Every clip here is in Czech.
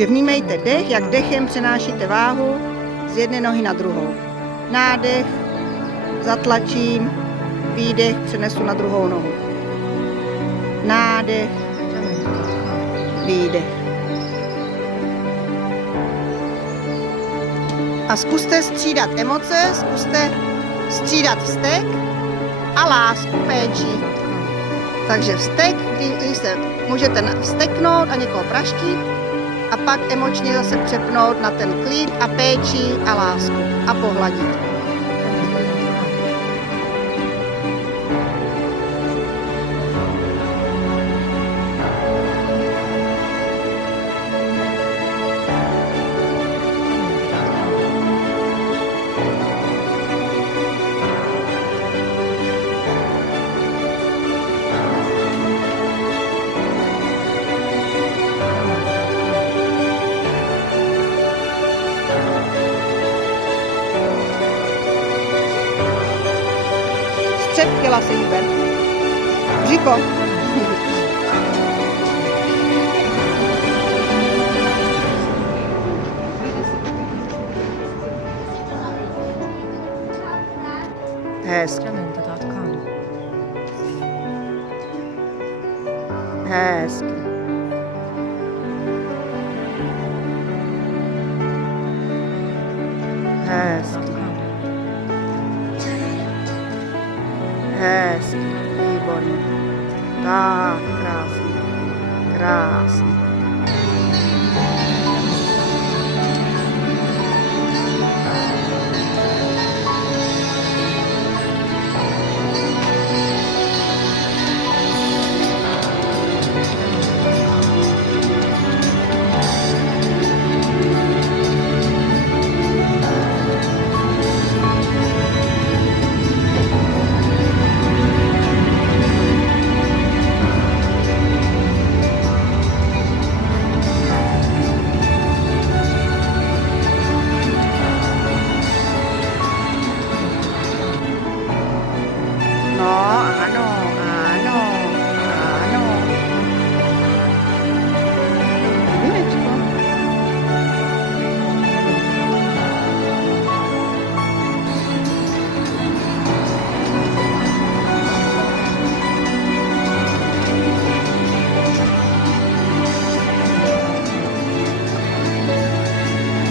Takže vnímejte dech, jak dechem přenášíte váhu z jedné nohy na druhou. Nádech, zatlačím, výdech, přenesu na druhou nohu. Nádech, výdech. A zkuste střídat emoce, zkuste střídat vztek a lásku, péči. Takže vztek, když se můžete vzteknout a někoho praštít a pak emočně zase přepnout na ten klid a péči a lásku a pohladit. Střed těla se hýbe. Břicho. Hezky. Hezky. Hezky. Hezky, výborně. Tak, krásně, krásně.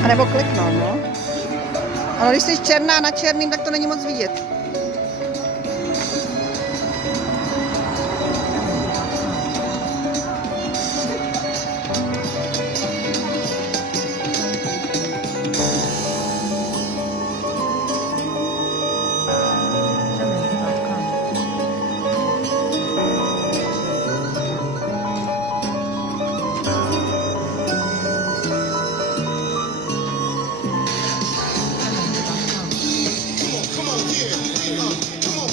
A nebo kliknout, no. Ale když jsi černá na černým, tak to není moc vidět.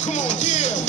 Come on, yeah.